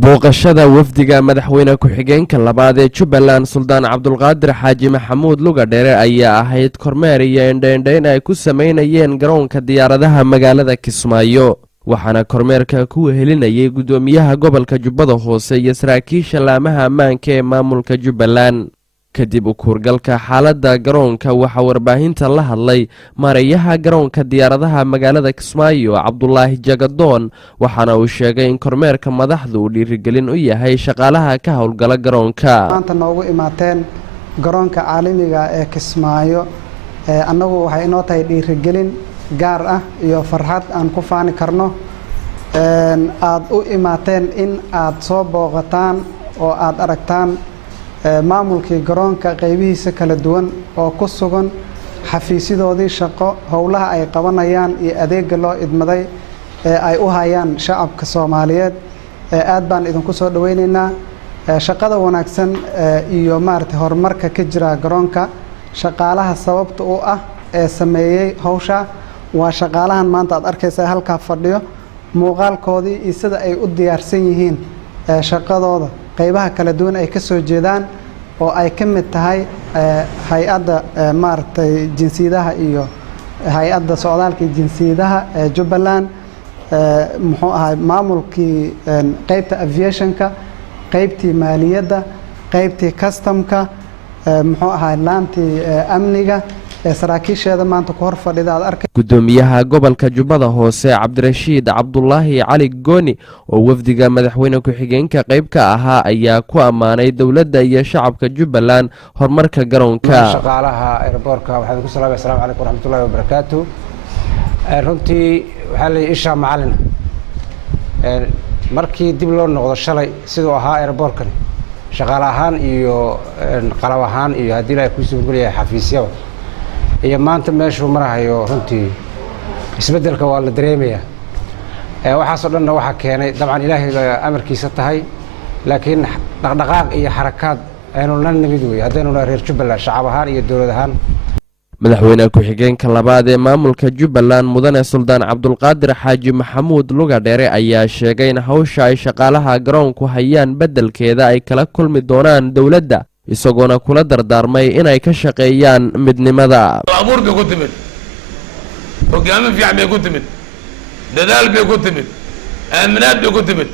booqashada wafdiga madaxweyne ku-xigeenka labaad ee Jubbaland Suldaan Cabdulqaadir Xaaji Maxamuud Lugadheere ayaa ahayd kormeer iyo indheyn ay ku sameynayeen garoonka diyaaradaha magaalada Kismaayo waxaana kormeerka ku wehelinayay gudoomiyaha gobolka Jubbada Hoose iyo saraakiisha laamaha ammaanka ee maamulka Jubbaland kadib u kuurgalka xaaladda garoonka waxa warbaahinta la hadlay maareeyaha garoonka diyaaradaha magaalada Kismaayo Cabdulaahi Jagadoon waxaana uu sheegay in kormeerka madaxdu uu dhiirigelin u yahay shaqaalaha ka howlgala garoonka maanta noogu imaateen garoonka caalamiga ee Kismaayo annagu waxay inoo tahay dhiirigelin gaar ah iyo farxad aan ku faani karno aad u imaateen in aad soo booqataan oo aad aragtaan maamulkii garoonka qaybihiisa kala duwan oo ku sugan xafiisyadoodii shaqo howlaha ay qabanayaan iyo adeega loo idmaday ee ay u hayaan shacabka Soomaaliyeed aad baan idinku soo dhaweynaynaa shaqada wanaagsan iyo maartay horumarka ka jira garoonka shaqaalaha sababta u ah ee sameeyay hawsha waa shaqaalahan maanta aad arkaysaa halka fadhiyo muuqaalkoodii iyo sida ay u diyaarsan yihiin shaqadooda qaybaha kala duwan ay ka soo jeedaan oo ay ka mid tahay hay'adda maartay jinsiyadaha iyo hay'adda socdaalka jinsiyadaha ee Jubbaland muxuu ahay maamulkii qaybta aviationka qaybtii maaliyadda qaybtii customka muxuu ahay laantii amniga saraakiisheeda maanta ku hor fadhida aad arkay gudoomiyaha gobolka Jubbada Hoose Cabdirashiid Cabdulaahi Cali Gooni oo wafdiga madaxweyne ku-xigeenka qayb ka ahaa ayaa ku amaanay dawladda iyo shacabka Jubbaland horumarka garoonka shaqaalaha airportka waxaan ku salaamay assalaamu calaykum waraxmatullaahi wabarakaatuh runtii waxa la isha macalin markii dib loo noqdo shalay sidoo ahaa airportkan shaqaale ahaan iyo qalab ahaan iyo hadii ay ku soo guliyay xafiisyada iyo maanta meeshu marahayo runtii isbedelka waa la dareemayaa waxaas oo dhan waxa keenay dabcan ilaahay amarkiisa tahay laakiin dhaqdhaqaaq iyo xarakaad aynu la nimid weey hadaynu reer Jubbaland shacab ahaan iyo dawlad ahaan madaxweyne ku-xigeenka labaad ee maamulka Jubbaland mudane Suldaan Cabdulqaadir Xaaji Maxamuud Lugadheere ayaa sheegay in hawsha ay shaqaalaha garoonku hayaan bedelkeeda ay kala kulmi doonaan dawladda isagoona kula dardaarmay inay ka shaqeeyaan midnimada abuur bay ku timid hogaamin fiican bay ku timid dadaal bay ku timid aaminaad bay ku timid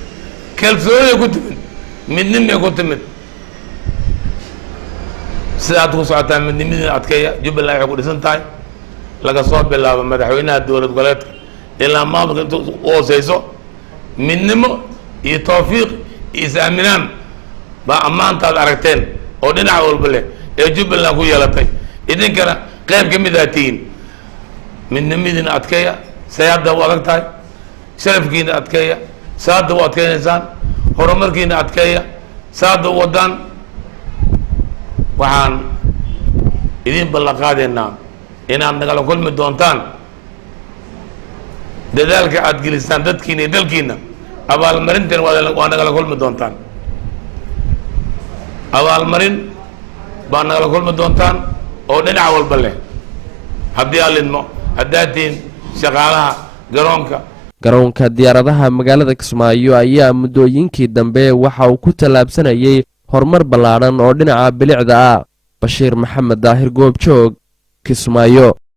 kalsooni bay ku timid midnimo bay ku timid sidaad ku socotaan midnimadii adkeeya Jubbaland waxay ku dhisan tahay laga soo bilaabo madaxweynaha dowlad goboleedka ilaa maamulka inta u hooseyso midnimo iyo tawfiiq iyo is-aaminaan baa ammaantaad aragteen oo dhinac walba leh ee Jubbaland ku yeelatay idinkana qayb ka mid ah tiin midnimadiina adkeeya sayada u adag tahay sharafkiina adkeeya saada u adkeynaysaan horumarkiina adkeeya saada u wadaan waxaan idin ballan qaadaynaa inaad nagala kulmi doontaan dadaalka aad gelisaan dadkiina iyo dalkiina abaalmarinteen waa nagala kulmi doontaan abaalmarin baa nagala kulmi doontaan oo dhinac walba leh haddii aad lidmo haddaatiin shaqaalaha garoonka diyaaradaha magaalada Kismaayo ayaa muddooyinkii dambe waxa uu ku talaabsanayay horumar ballaaran oo dhinaca bilicda ah Bashiir Maxamed Daahir Goobjoog Kismaayo.